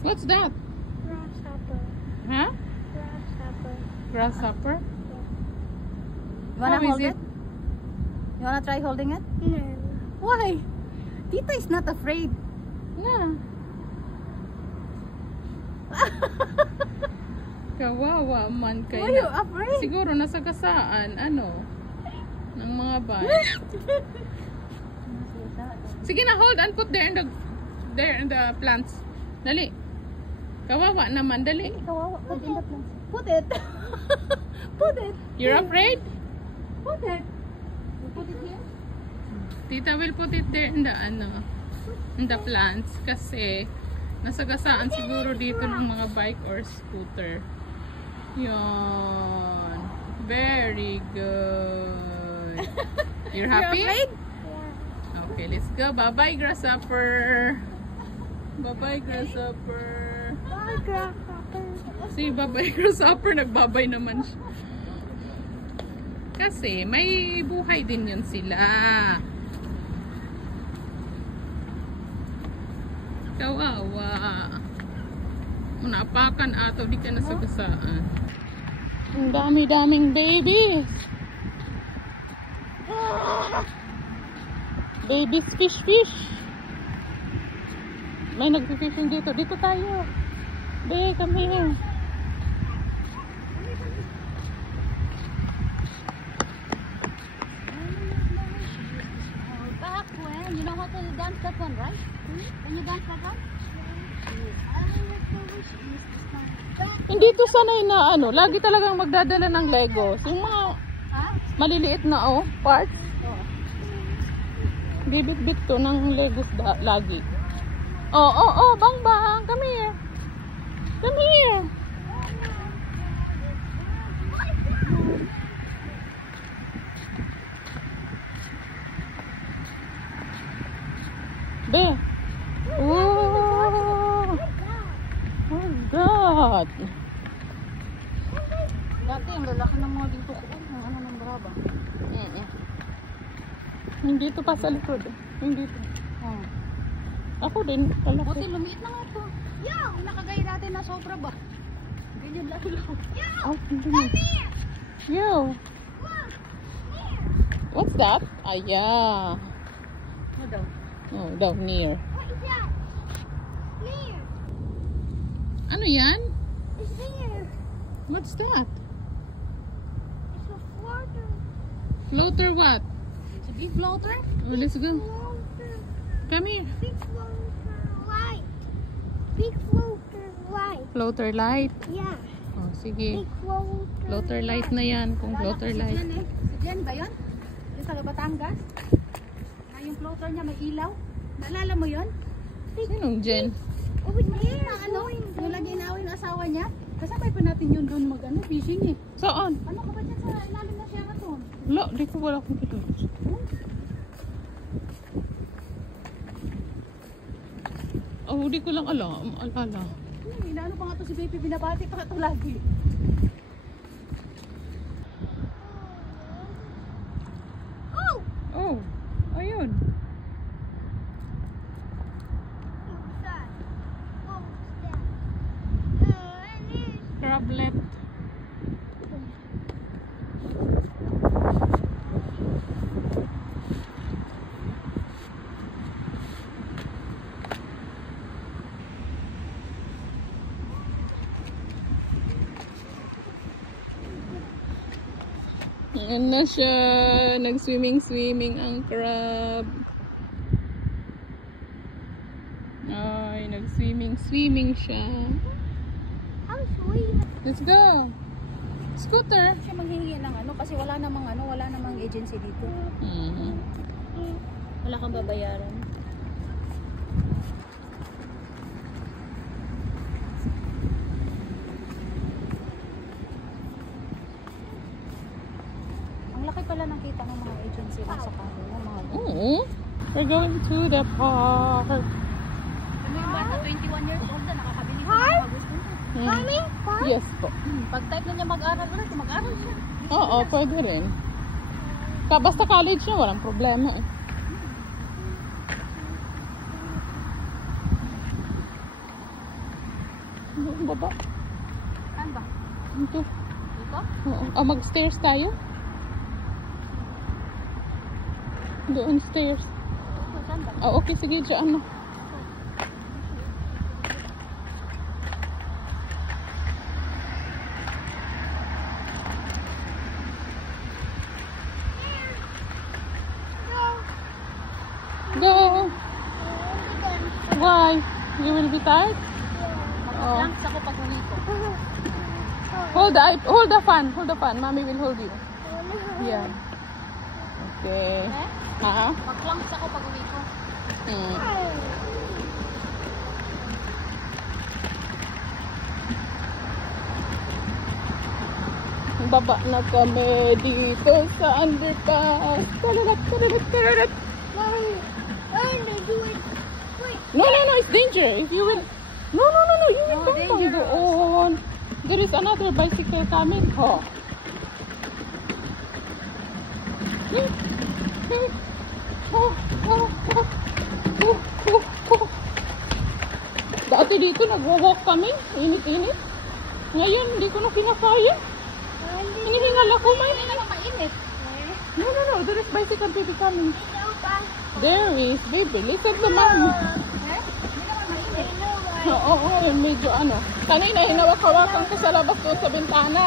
What's that? Grasshopper. Huh? Grasshopper. Grasshopper? You wanna How is hold it? it? You wanna try holding it? No. Why? Tita is not afraid. Na. Kawawa man kayo. Why are you afraid? Siguro nasagasaan, ano, ng mga bike. Sige na, hold and put there in the plants. Dali. Kawawa naman, dali. Kawawa. Put in the plants. Put it. Put it. You're afraid? Put it. You put it here? Tita will put it there in the plants kasi nasagasaan siguro dito ng mga bike or scooter. Yon. Very good. You're happy? You're afraid? Yeah. Okay, let's go. Bye-bye, grasshopper. Bye-bye, grasshopper. Bye, grasshopper. Si bye-bye, grasshopper. Nagbabay naman siya. Kasi may buhay din yun sila. Kawawa. Unapakan ato, di ka nasagasaan. Ang dami-daming babies. Babies fish. May nagfishing dito. Dito tayo. Be, come here. Back when you know how to dance that one, right? Can you dance that one? Hindi to sanay na ano. Lagi talagang magdadala ng Legos. Yung mga maliliit na parts. Bibit-bit to ng Legos lagi. Oh, bang. Come here. Come here. Be. Oh. What's that? Dati ang lalaki ng mga dito ko. Ng braba. Hindi to pa sa likod. Hindi to. Ako din. Buti Talaki. lumiit na nga ito. Yeah! Nakagaya natin na sobra ba? Ganyan lang. Oh, hindi na. Yo. What's that? Yeah. Ano daw? Oh, down near. What is that? There. Ano yan? It's there. What's that? It's a floater. Floater what? It's a big floater? Oh, let's go. Floater. Come here. Big floater light. Big floater light. Floater light. Yeah. Oh, sige. Big floater. Floater light na yan. Kung floater light. Si Jen ba yun? Yung sa Batangas? Yung floater niya may ilaw? Naalala mo yun? Sinong Jen? Over there. Na ano? Yung lagi inawin ng asawa niya? Kasabay pa natin yun doon fishing eh. Saan? Ano ka ba dyan sa ilalim na siya doon? Wala, di ko wala kong ito. Oh, di ko lang alam. Alala. Inaano pa nga to si Baby, binabati pa nga ito lagi. Oh, ayun. What's that? What's that? And there's Crablet. Ayan na siya. Nag-swimming ang crab. Ay, nag-swimming siya. how sweet. Let's go. Scooter. Siya manghihingi ng ano kasi wala namang agency dito. Wala kang babayaran. Ang laki pala ng kita ng mga agency lang sa kano. Oh, we're going to the park. Ano yung bata 21 years old na nakakabili pa ng mga gusto niya. Mommy? What? Yes po. Pag type na niya mag-aral ulit, mag-aral siya. Oo, pwede rin. Basta college na, walang problema. Doon baba. Saan ba? Ito. Dito? Oo. Ah, mag-stairs tayo? Doon stairs. Saan ba? Ah, okay, sige, dyan na. Go! Why? You will be tired? Mag-planks ako pag uwi ko. Hold the fan. Hold the fan. Mommy will hold you. Yeah. Okay. Eh? Ha? Mag-planks ako pag uwi ko. Hmm. Baba na kami dito sa underpass. Tararat, tararat, tararat. Mommy, why are they doing? Wait. No, it's dangerous. You will... No, you will No, come dangerous. doon. There is another bicycle coming. Oh. Dati dito nagwo-walk kami. Init-init. Ngayon, hindi ko na kinakaya. Hinihingal ako, may. Hindi naman mainit. No. There is bicycle baby coming. There is, baby. Listen to mommy. Eh? Hindi naman mainit. Oo, medyo ano. Kanina, hinawak-hawakan ko sa labas doon sa bintana.